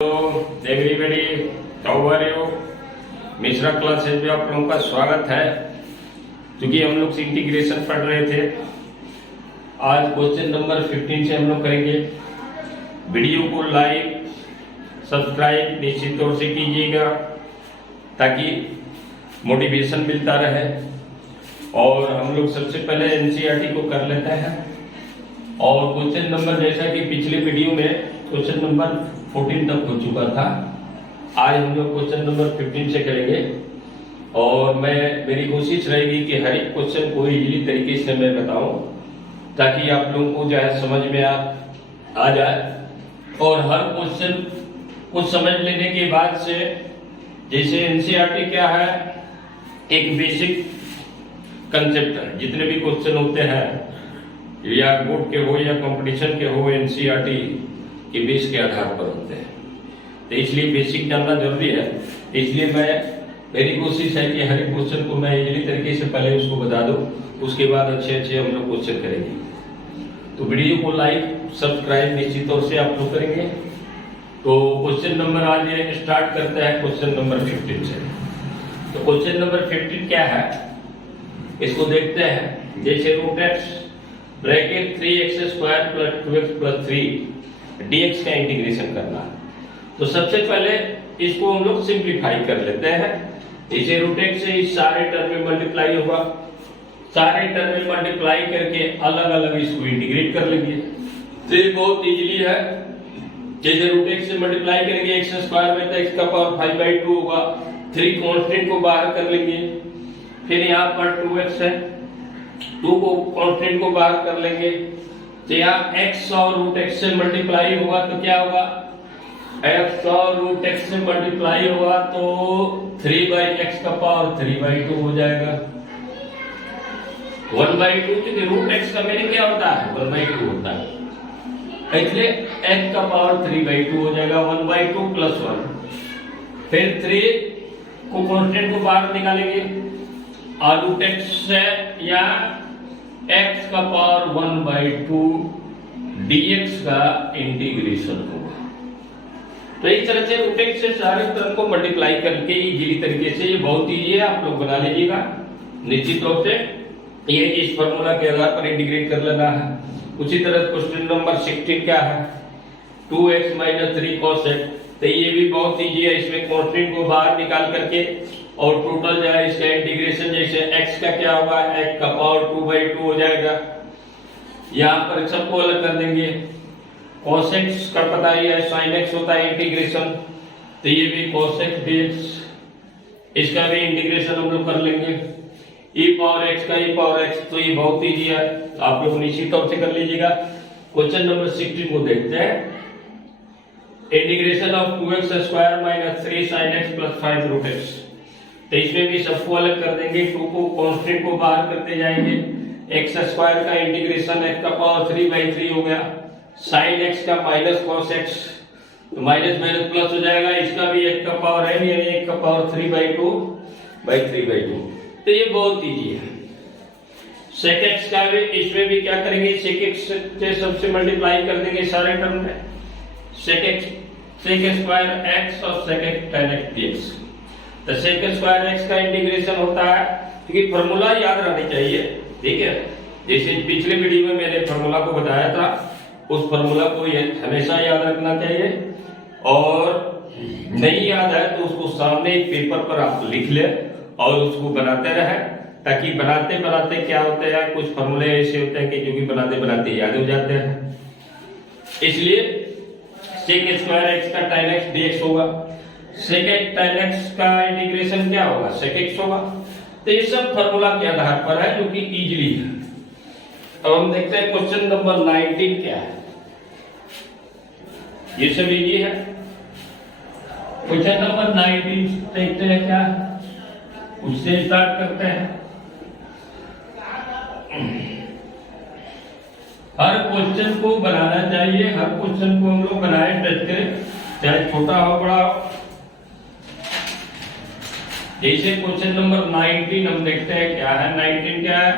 Everybody, how are you? Mishra classes में आप लोगों का स्वागत है। क्योंकि हम लोग इंटीग्रेशन पढ़ रहे थे, आज क्वेश्चन नंबर 15 से हम लोग करेंगे। वीडियो को लाइक सब्सक्राइब निश्चित तौर से कीजिएगा ताकि मोटिवेशन मिलता रहे। और हम लोग सबसे पहले एनसीईआरटी को कर लेते हैं। और क्वेश्चन नंबर, जैसा कि पिछले वीडियो में क्वेश्चन नंबर 14 तक हो चुका था, आज हम लोग क्वेश्चन नंबर 15 से करेंगे। और मेरी कोशिश रहेगी कि हर एक क्वेश्चन को इजीली तरीके से मैं बताऊं ताकि आप लोगों को जो है समझ में आ जाए। और हर क्वेश्चन को समझ लेने के बाद से, जैसे एनसीईआरटी क्या है, एक बेसिक कंसेप्ट है। जितने भी क्वेश्चन होते हैं, या बोर्ड के हो या कंपटीशन के हो, एनसीईआरटी के बेस के आधार पर होते हैं। तो इसलिए बेसिक जानना जरूरी है। इसलिए मेरी कोशिश है कि हर एक क्वेश्चन को मैं इजीली तरीके से पहले उसको बता दूं, उसके बाद अच्छे हम लोग क्वेश्चन करेंगे। तो वीडियो को लाइक सब्सक्राइब निश्चित तौर से आप लोग करेंगे। तो क्वेश्चन नंबर आज स्टार्ट करते हैं क्वेश्चन नंबर 15 से। तो क्वेश्चन नंबर 15 क्या है, इसको देखते हैं। जैसे root x bracket 3x² + 2x + 3 dx का इंटीग्रेशन करना है। तो सबसे पहले इसको हम लोग सिंप्लीफाई कर लेते हैं। इसे रूट एक्स से इस सारे टर्म में मल्टीप्लाई होगा, सारे टर्म में मल्टीप्लाई करके अलग अलग इसको इंटीग्रेट कर लेंगे। तो ये बहुत इजीली है। जैसे रूट एक्स से मल्टीप्लाई करेंगे x² में, तो x का पावर 5/2 होगा। 3 कांस्टेंट को बाहर कर लेंगे। फिर यहाँ पर 2x है, 2 को कांस्टेंट को बाहर कर लेंगे। तो यहाँ x और रूट x से मल्टीप्लाई होगा तो क्या होगा, x और रूट x से मल्टीप्लाई होगा तो 3/x का पावर 3/2 हो जाएगा। 1/2, क्योंकि रूट x का मीनिंग क्या होता है, 1/2 होता है। इसलिए x का पावर 3/2 हो जाएगा। 1/2 + 1, फिर 3 को कांस्टेंट को बाहर निकालेंगे और रूट x से या x का पावर 1/2 dx का इंटीग्रेशन होगा। तो इस तरह से रूट x से सारे टर्म को मल्टीप्लाई करके इजीली तरीके से, ये बहुत इजी है, आप लोग बना लीजिएगा निश्चित तौर से। ये इस फार्मूला के आधार पर इंटीग्रेट कर लेना है। उसी तरह क्वेश्चन नंबर 16 क्या है, 2x - 3 cos x। तो ये भी बहुत इजी है। इसमें कांस्टेंट को बाहर निकाल करके और टोटल जो है इसका इंटीग्रेशन, जैसे x का क्या होगा, x का पावर 2/2 हो जाएगा। यहाँ पर सबको अलग कर देंगे। cos x का पता ही है, sin x होता है इंटीग्रेशन। तो ये भी cos x dx, इसका भी इंटीग्रेशन हम लोग कर लेंगे। e पावर x का e पावर x, तो ये बहुत इजी है, आप लोग निश्चित तौर से कर लीजिएगा। क्वेश्चन नंबर 16 को देखते हैं। Integration of 2x² - 3 sin x + 5 root x। तो इसमें भी सबको अलग कर देंगे। 2 को कांस्टेंट को बाहर करते जाएंगे। x² का इंटीग्रेशन x का पावर 3/3 हो गया। sin x का माइनस cos x, तो माइनस माइनस प्लस हो जाएगा। इसका भी x का पावर है, यानी x का पावर 3/2/3/2। तो ये बहुत इजी है। sec x का भी, इसमें भी क्या करेंगे, sec x से सबसे मल्टीप्लाई कर देंगे सारे टर्म में। sec square x और sec tan x dx। तो sec square x का इंटीग्रेशन होता है, क्योंकि फॉर्मूला याद रहनी चाहिए, ठीक है। जैसे पिछले वीडियो में मैंने फॉर्मूला को बताया था, उस फॉर्मूला को हमेशा याद रखना चाहिए। और नहीं याद है तो उसको सामने एक पेपर पर आप लिख ले और उसको बनाते रहे, ताकि बनाते बनाते क्या होता है, कुछ फॉर्मूले ऐसे होते हैं कि जो कि बनाते बनाते याद हो जाते हैं। इसलिए sec square x का tan x dx होगा। sec tan x का इंटीग्रेशन क्या होगा, sec x होगा। तो ये सब फॉर्मूला के आधार पर है, जो कि इजीली है। अब हम देखते हैं क्वेश्चन नंबर 19 क्या है। ये सब इजी है। क्वेश्चन नंबर 19 देखते हैं क्या, उससे स्टार्ट करते हैं। हर क्वेश्चन को बनाना चाहिए, हर क्वेश्चन को हम लोग बनाए, टच करें, चाहे छोटा हो बड़ा हो। जैसे क्वेश्चन नंबर 19 हम देखते हैं क्या है। 19 क्या है,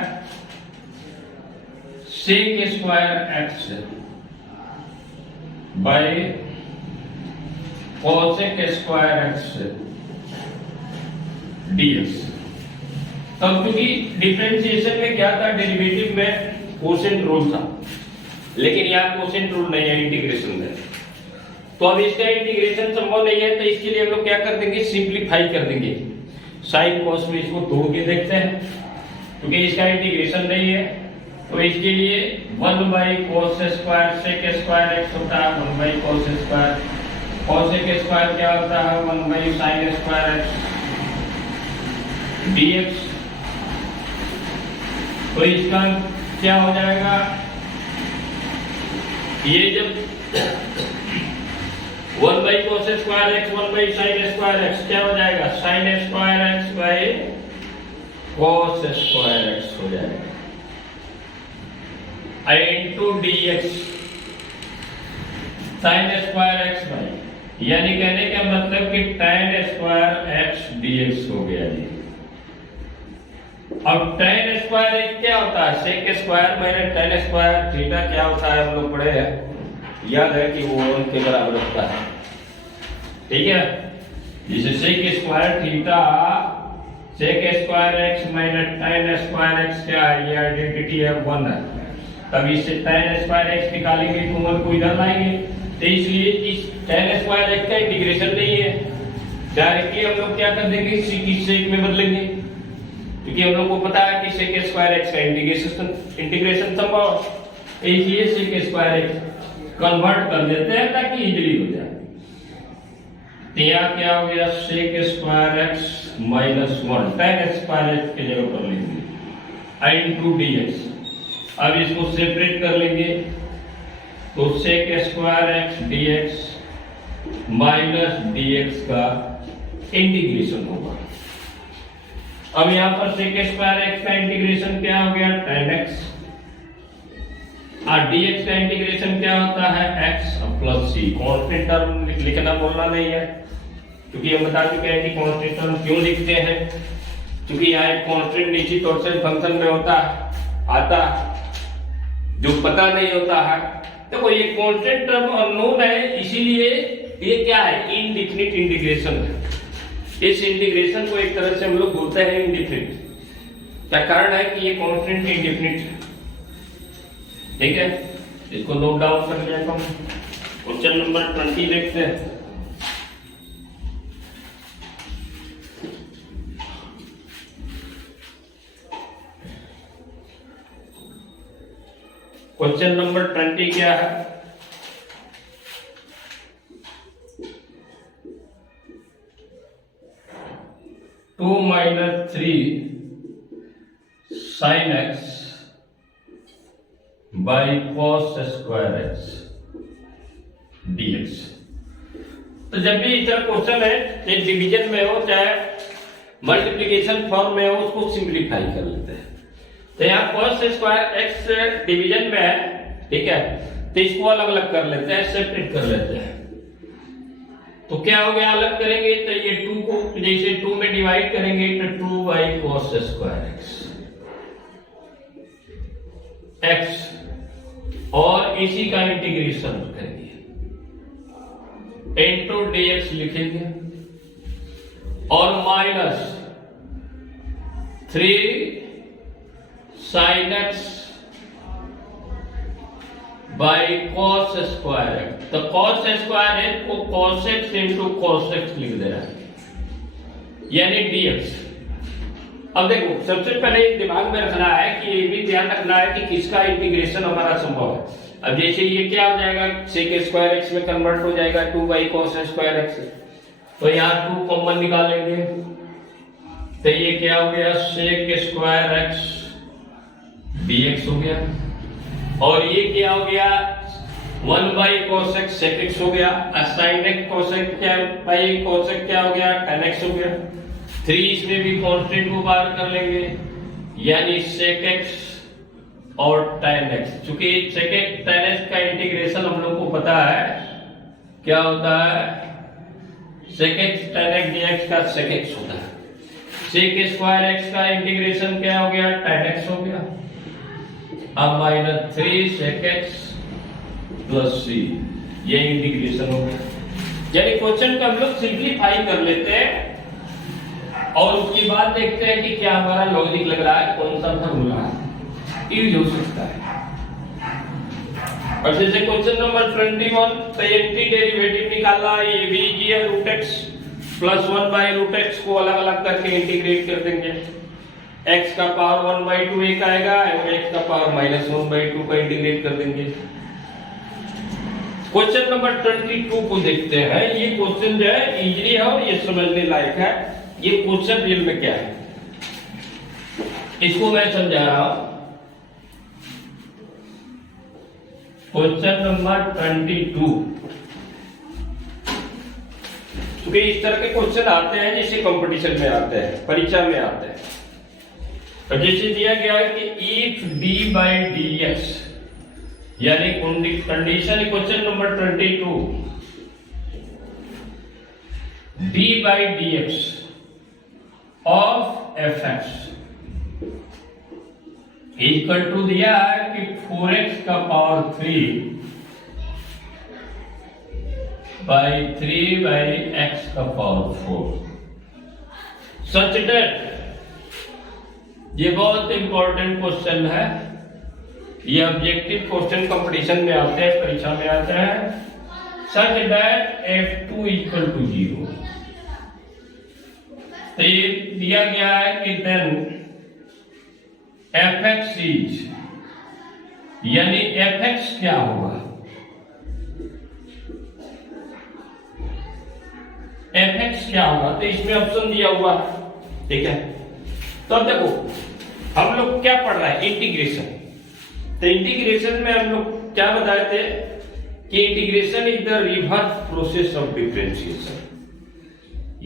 sec² x by cosec square x dx। तब क्योंकि डिफरेंशिएशन में क्या था, डेरिवेटिव में कोसेंट रूल था, लेकिन यहाँ कोसेंट रूल नहीं है इंटीग्रेशन में। तो अब इसका इंटीग्रेशन संभव नहीं है, तो इसके लिए हम लोग क्या कर देंगे, सिंपलीफाई कर देंगे। साइन कॉस में इसको तोड़ के देखते हैं, क्योंकि इसका इंटीग्रेशन नहीं है। तो इसके लिए 1/cos square sec square x होता है 1/cos स्क्वायर, cosec स्क्वायर क्या होता है 1/sin स्क्वायर x dx। तो इसका क्या हो जाएगा, ये जब 1/cos square x 1/sin square x क्या हो जाएगा, sin square x by cos square x हो जाएगा into dx sin square x by, यानी कहने का मतलब कि tan स्क्वायर x dx हो गया जी। अब tan स्क्वायर x क्या होता है, sec square minus tan square theta क्या होता है, हम लोग पढ़े हैं, याद है कि वो 1 के बराबर होता है, ठीक है। जैसे sec square theta sec square x minus tan square x क्या है, ये आइडेंटिटी है 1 है। तब इससे tan स्क्वायर x निकालेंगे तो 1 को इधर लाएंगे, तो इसलिए इस tan स्क्वायर x का इंटीग्रेशन नहीं है, डायरेक्टली हम लोग क्या कर देंगे, sec में बदलेंगे, क्योंकि हम लोग को पता है कि sec स्क्वायर x का इंटीग्रेशन संभव है, इसलिए sec स्क्वायर x कन्वर्ट कर देते हैं ताकि इजीली हो जाए। तो यहाँ क्या हो गया, sec square x minus 1 tan square x की जगह पर लेंगे इनटू dx। अब इसको सेपरेट कर लेंगे, तो sec square x dx minus dx का इंटीग्रेशन होगा। अब यहाँ पर sec स्क्वायर x का इंटीग्रेशन क्या हो गया, tan x, और dx का इंटीग्रेशन क्या होता है, x plus c। Constant term लिखना बोलना नहीं है, क्योंकि हम बता चुके हैं कि कांस्टेंट टर्म क्यों लिखते हैं, क्योंकि यहाँ एक कांस्टेंट निश्चित तौर से फंक्शन में आता जो पता नहीं होता है। तो ये कांस्टेंट टर्म अननोन है, इसीलिए ये क्या है, इनडिफिनिट इंटीग्रेशन है। इस इंटीग्रेशन को एक तरह से हम लोग बोलते हैं इनडिफिनिट। क्या कारण है कि ये कांस्टेंट इंडिफिनिट है, ठीक है। इसको नोट डाउन कर लिया। हम क्वेश्चन नंबर 20 देखते हैं। क्वेश्चन नंबर 20 क्या है, two minus 3 sin x by cos square x dx। तो जब भी इस तरह क्वेश्चन है, एक डिवीजन में हो चाहे मल्टीप्लिकेशन फॉर्म में हो, उसको सिंप्लीफाई कर लेते हैं। तो यहाँ cos स्क्वायर x डिवीजन में है, ठीक है, तो इसको अलग अलग कर लेते हैं, सेपरेट कर लेते हैं। तो क्या हो गया, अलग करेंगे तो ये 2 को जैसे 2 में डिवाइड करेंगे तो 2 बाई cos स्क्वायर x, और इसी का इंटीग्रेशन करेंगे, इनटू dx लिखेंगे, और minus 3 sin x by cos square x। तो cos स्क्वायर x को cos x into cos x लिख दे रहा है, यानी dx। अब देखो, सबसे पहले दिमाग में रखना है कि ये भी ध्यान रखना है कि किसका इंटीग्रेशन हमारा संभव है। अब जैसे ये क्या हो जाएगा, sec स्क्वायर x में कन्वर्ट हो जाएगा 2 बाई cos स्क्वायर x, तो यहाँ 2 कॉमन निकालेंगे, तो ये क्या हो गया, sec स्क्वायर x dx हो गया, और ये क्या हो गया, 1 by cos x sec x हो गया, sin x cos x क्या बाई cos x क्या हो गया, tan x हो गया। 3 इसमें भी कांस्टेंट को बाहर कर लेंगे, यानी sec x और tan x। चूंकि sec x tan x का इंटीग्रेशन हम लोग को पता है क्या होता है, sec x tan x dx का sec x होता है। sec स्क्वायर x का इंटीग्रेशन क्या हो गया, tan x हो गया। अब minus 3 sec x plus c, ये इंटीग्रेशन हो गया। यानी क्वेश्चन को हम लोग सिंप्लीफाई कर लेते हैं और उसके बाद देखते हैं कि क्या हमारा लॉजिक लग रहा है, कौन सा फॉर्मूला यूज हो सकता है। और जैसे क्वेश्चन नंबर 21, तो एंटी डेरिवेटिव निकालना, ये भी है √x प्लस 1/√x को अलग अलग करके इंटीग्रेट कर देंगे। x का पावर 1/2 एक आएगा और x का पावर -1/2 का इंटीग्रेट कर देंगे। क्वेश्चन नंबर 22 को देखते हैं। ये क्वेश्चन जो है इजी है और ये समझने लायक है। ये क्वेश्चन रियल में क्या है इसको मैं समझा रहा हूं। क्वेश्चन नंबर 22, क्योंकि इस तरह के क्वेश्चन आते हैं जैसे कंपटीशन में आते हैं, परीक्षा में आते हैं। तो जैसे दिया गया है कि इफ d/dx, यानी condition question number 22, d/dx of fx equal to दिया है कि 4x का पावर 3 by 3 by x का पावर 4 सच दैट, ये बहुत इंपॉर्टेंट क्वेश्चन है। ये ऑब्जेक्टिव क्वेश्चन कंपटीशन में आते हैं, परीक्षा में आते हैं। Such that f2 equal to 0। तो ये दिया गया है कि देन fx इज, यानी fx क्या होगा, fx क्या होगा, तो इसमें ऑप्शन दिया हुआ है, ठीक है। तो अब देखो हम लोग क्या पढ़ रहे हैं, इंटीग्रेशन। तो इंटीग्रेशन में हम लोग क्या बताए थे कि integration is the reverse process of differentiation,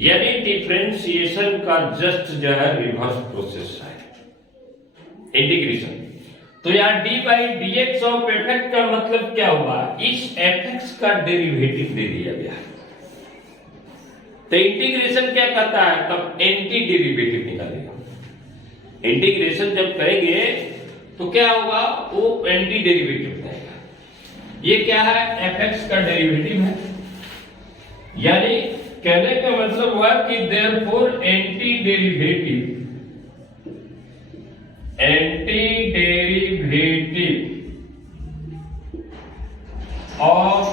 यानी डिफरेंशिएशन का जस्ट जो है रिवर्स प्रोसेस है इंटीग्रेशन। तो यहाँ d/dx ऑफ fx का मतलब क्या हुआ, इस fx का डेरिवेटिव दे दिया गया। तो इंटीग्रेशन क्या करता है, तब एंटी डेरिवेटिव निकालेगा। इंटीग्रेशन जब करेंगे तो क्या होगा, वो एंटी डेरिवेटिव आएगा। ये क्या है, fx का डेरिवेटिव है, यानी कहने का मतलब हुआ कि therefore anti derivative of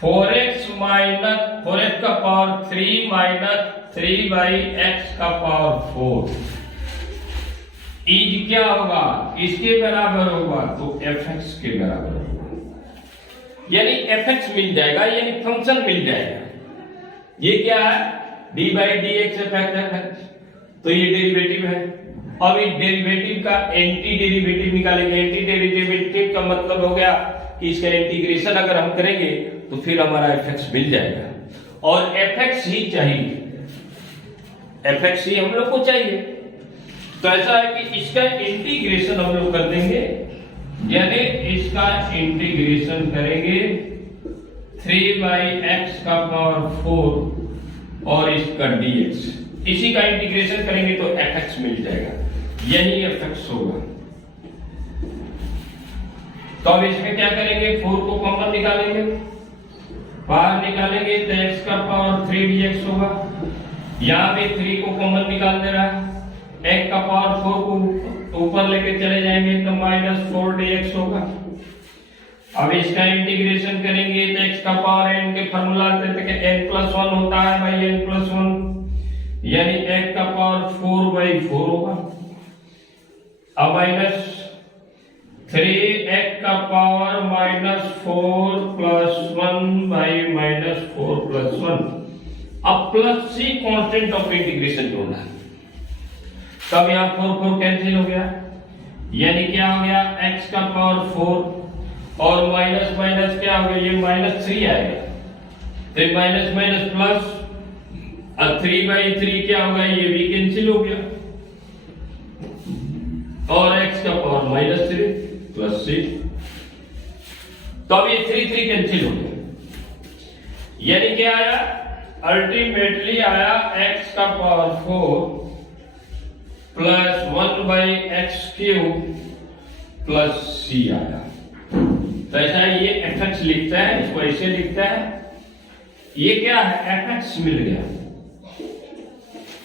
4x का पावर 3 माइनस 3 बाई x का पावर 4 इज क्या होगा, इसके बराबर होगा, तो fx के बराबर होगा। यानी fx मिल जाएगा, यानी फंक्शन मिल जाएगा। ये क्या है, d/dx fx, तो ये डेरिवेटिव है। अब इस डेरिवेटिव का एंटी डेरिवेटिव निकालेंगे। एंटी डेरिवेटिव का मतलब हो गया कि इसका इंटीग्रेशन अगर हम करेंगे तो फिर हमारा fx मिल जाएगा, और fx ही चाहिए, fx ही हम लोग को चाहिए। तो ऐसा है कि इसका इंटीग्रेशन हम लोग कर देंगे, यानी इसका इंटीग्रेशन करेंगे 3/x का पावर 4 और इसका dx, इसी का इंटीग्रेशन करेंगे तो fx मिल जाएगा, यही fx होगा। तो अब इसमें क्या करेंगे, 4 को कॉमन निकालेंगे, बाहर निकालेंगे तो x का पावर 3 dx होगा। यहां भी 3 को कॉमन निकाल दे रहा है, x का पावर 4 को ऊपर लेके चले जाएंगे तो -4 dx होगा। अब इसका इंटीग्रेशन करेंगे तो x का पावर n के फार्मूला देते हैं n+1 होता है भाई, n+1 यानी x का पावर 4/4 होगा। अब -3x का पावर -4 + 1/-4 + 1। अब plus c constant of integration जोड़ना है। तब यहाँ 4 कैंसिल हो गया, यानी क्या हो गया, x का पावर 4 और माइनस माइनस क्या हो गया, ये -3 आएगा, तो माइनस माइनस प्लस, अब 3/3 क्या होगा, ये भी कैंसिल हो गया, और x का पावर -3 + c। तो अब ये 3 कैंसिल हो गया, यानी क्या आया, अल्टीमेटली आया x का पावर 4 + 1/x³ + c आया। तो ऐसा ये fx लिखता है, इसको ऐसे लिखता है, ये क्या है fx मिल गया,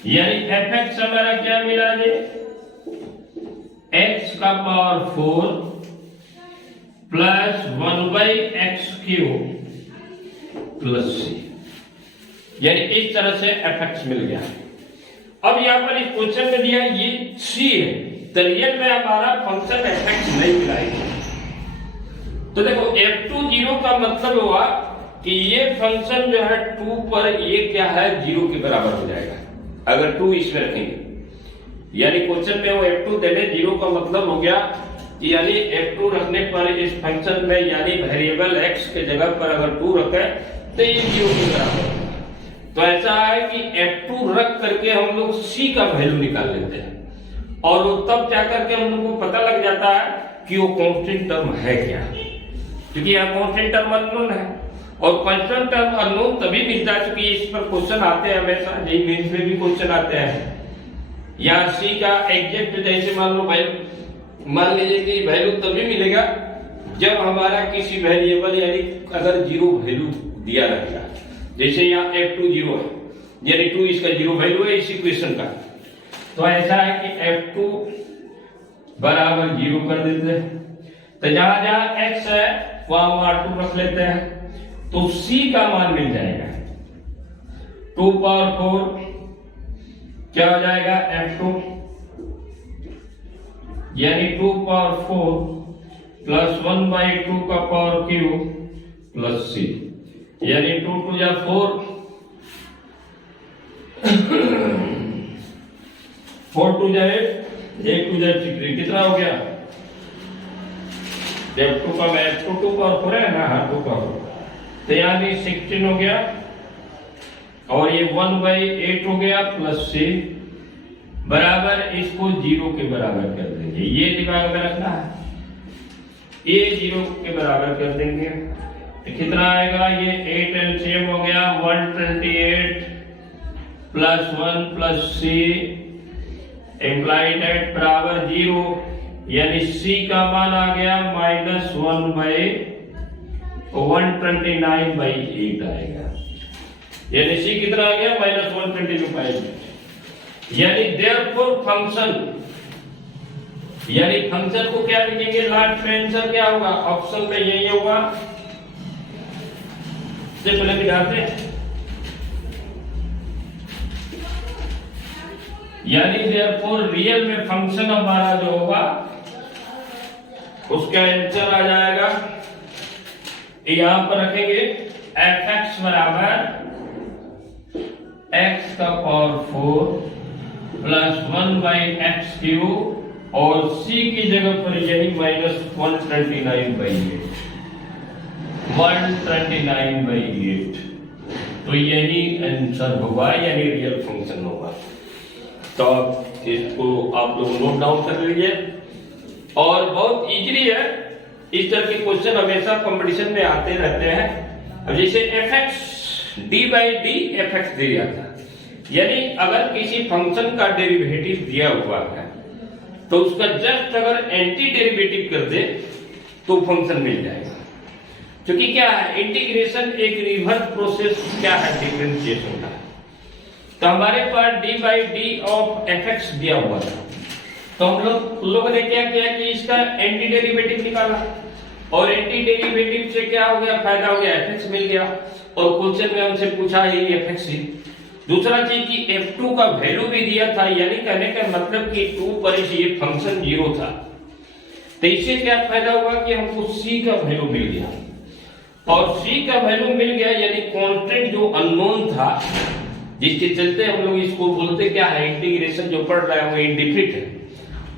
यानी fx हमारा क्या मिला जी, x का power 4 plus 1/x³ plus c, यानी इस तरह से fx मिल गया। अब यहां पर इस क्वेश्चन में दिया ये c है, तो रियल में हमारा फंक्शन fx नहीं मिला है। तो देखो f2 0 का मतलब हुआ कि ये फंक्शन जो है 2 पर ये क्या है 0 के बराबर हो जाएगा अगर 2 इसमें रखेंगे, यानी क्वेश्चन में वो f2 देने 0 का मतलब हो गया कि यानी f2 रखने पर इस फंक्शन में यानी वेरिएबल x के जगह पर अगर 2 रखे तो ये 0 के बराबर होगा। तो ऐसा है कि f2 रख करके हम लोग c का वैल्यू निकाल लेते हैं और वो तब जा करके हम लोग को पता लग जाता है कि वो कांस्टेंट टर्म है क्या, क्योंकि यहाँ कांस्टेंट टर्म अननोन है और कांस्टेंट टर्म अननोन तभी मिलता है क्योंकि इस पर क्वेश्चन आते हैं हमेशा, यही मेंस में भी क्वेश्चन आते हैं। यहाँ c का एग्जैक्ट जैसे मान लीजिए कि वैल्यू तभी मिलेगा जब हमारा किसी वेरिएबल यानी अगर 0 वैल्यू दिया रहेगा, जैसे यहाँ f2 0 है यानी 2 इसका 0 वैल्यू है इस इक्वेशन का, तो ऐसा है कि f2 बराबर 0 कर देते हैं, तो जहां जहां x है वहां 2 रख लेते हैं, तो c का मान मिल जाएगा 2 पावर 4 क्या हो जाएगा f2 यानी 2 पावर 4 प्लस 1/2 का पावर क्यूब प्लस c, यानी 2 2 जा 4 4 2 जा 8 2 जा 3, कितना हो गया f2 का f2 2 पावर 4 है ना, हाँ 2 पावर, तो यहाँ भी 16 हो गया और ये 1/8 हो गया प्लस c बराबर इसको 0 के बराबर कर देंगे, ये दिमाग में रखना है, ये 0 के बराबर कर देंगे तो कितना आएगा, ये 8 एलसीएम हो गया 128 plus 1 plus c implied at बराबर 0, यानी c का मान आ गया -1/129/8 आएगा, यानी c कितना आ गया -129/8, यानी देयरफॉर फंक्शन, यानी फंक्शन को क्या लिखेंगे, लास्ट में आंसर क्या होगा, ऑप्शन में यही होगा, से पहले बिठाते हैं, यानी देयरफॉर रियल में फंक्शन हमारा जो होगा उसका आंसर आ जाएगा, यहां पर रखेंगे fx बराबर x का पावर 4 प्लस 1/x³ और c की जगह पर यही -129/8 तो यही आंसर होगा, यानी रियल फंक्शन होगा। तो इसको आप लोग नोट डाउन कर लीजिए और बहुत इजीली है, इस तरह के क्वेश्चन हमेशा कंपटीशन में आते रहते हैं। अब जैसे fx d/d fx दिया था, यानी अगर किसी फंक्शन का डेरिवेटिव दिया हुआ है तो उसका जस्ट अगर एंटी डेरिवेटिव कर दे तो फंक्शन मिल जाएगा, क्योंकि क्या है इंटीग्रेशन एक रिवर्स प्रोसेस क्या है डिफरेंशिएशन का। तो हमारे पास d/d ऑफ fx दिया हुआ था, तो हम लोगों ने क्या किया कि इसका एंटी डेरिवेटिव निकाला और एंटी डेरिवेटिव से क्या हो गया, फायदा हो गया, fx मिल गया और क्वेश्चन में हमसे पूछा है ये fx ही। दूसरा चीज कि f2 का वैल्यू भी दिया था, यानी कहने का मतलब कि 2 पर ये फंक्शन 0 था, तो इससे क्या फायदा हुआ कि हमको c का वैल्यू मिल गया और c का वैल्यू मिल गया, यानी कांस्टेंट जो अननोन था जिसके चलते हम लोग इसको बोलते क्या है इंटीग्रेशन जो पढ़ रहा है वो इनडिफिनिट है।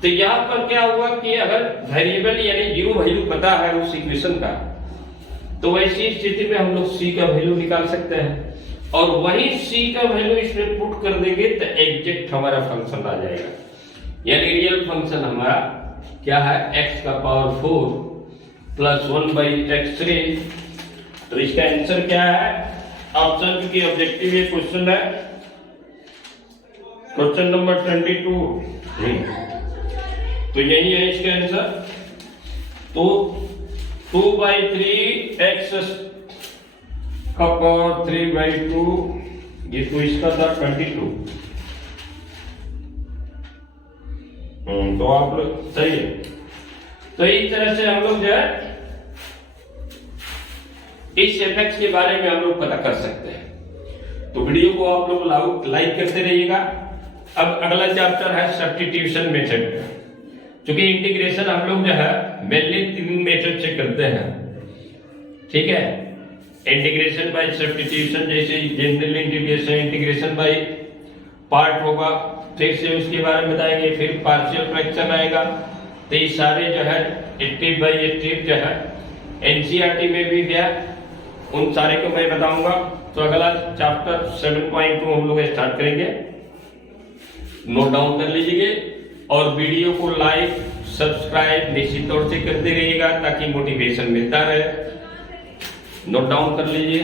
तो यहाँ पर क्या हुआ कि अगर वेरिएबल यानी 0 वैल्यू पता है उस इक्वेशन का, तो वैसी स्थिति में हम लोग c का वैल्यू निकाल सकते हैं और वही c का वैल्यू इसमें पुट कर देंगे तो एग्जैक्ट हमारा फंक्शन आ जाएगा, यानी रियल फंक्शन हमारा क्या है x का पावर 4 प्लस 1/x3। तो इसका आंसर क्या है, ऑप्शन की ऑब्जेक्टिव ये क्वेश्चन है, क्वेश्चन नंबर 22, तो यही है इसका आंसर। तो 2/3 x का पावर 3/2, ये तो इसका था 22। तो आप लोग सही है। तो इस तरह से हम लोग जो है इस एफएक्स के बारे में हम लोग पता कर सकते हैं। तो वीडियो को आप लोग लाइक करते रहिएगा। अब अगला चैप्टर है सब्स्टिट्यूशन मेथड। क्योंकि इंटीग्रेशन हम लोग जो है मेनली 3 मेथड से करते हैं, ठीक है। इंटीग्रेशन बाय सब्स्टिट्यूशन, जैसे general integration, integration by part होगा, फिर से उसके बारे में बताएंगे, फिर पार्शियल फ्रैक्शन आएगा। तो ये सारे जो है स्टेप बाय स्टेप जो है एनसीईआरटी में भी दिया, उन सारे को मैं बताऊंगा। तो अगला चैप्टर 7.2 हम लोग स्टार्ट करेंगे, नोट डाउन कर लीजिए और वीडियो को लाइक सब्सक्राइब निश्चित तौर से करते रहिएगा ताकि मोटिवेशन मिलता रहे। नोट डाउन कर लीजिए।